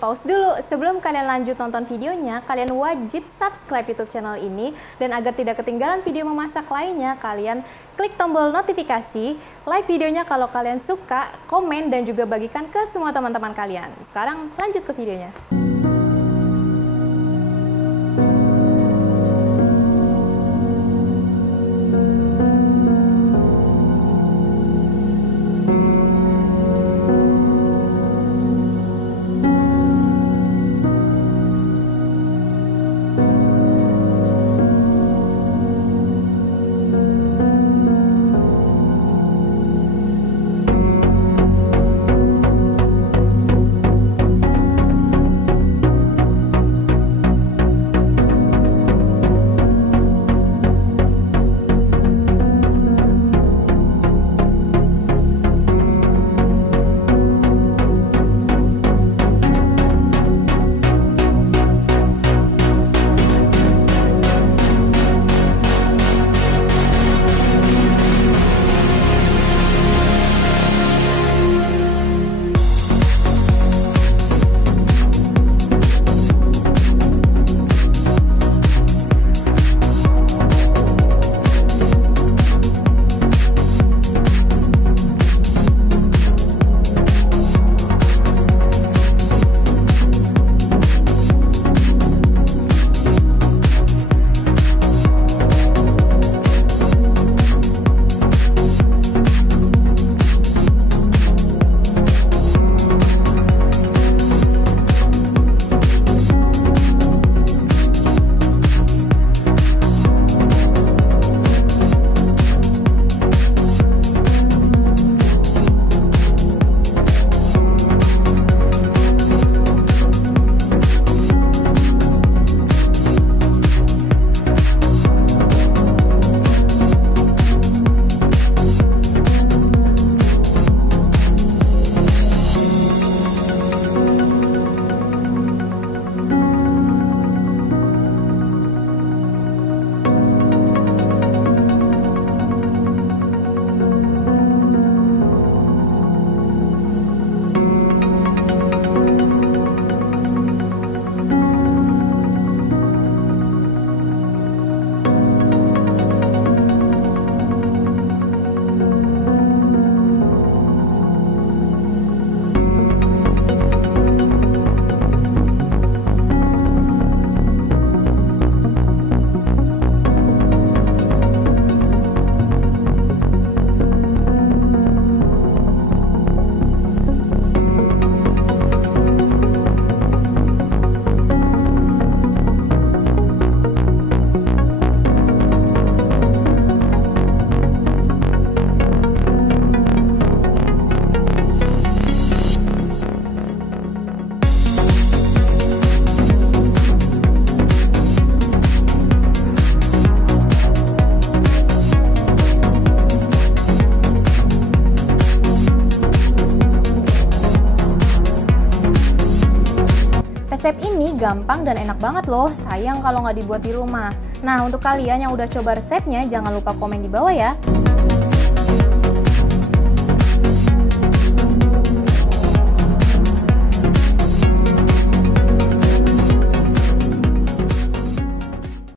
pause dulu. Sebelum kalian lanjut nonton videonya, kalian wajib subscribe YouTube channel ini. Dan agar tidak ketinggalan video memasak lainnya, kalian klik tombol notifikasi, like videonya kalau kalian suka, komen, dan juga bagikan ke semua teman-teman kalian. Sekarang lanjut ke videonya. Resep ini gampang dan enak banget loh, sayang kalau nggak dibuat di rumah. Nah, untuk kalian yang udah coba resepnya, jangan lupa komen di bawah ya.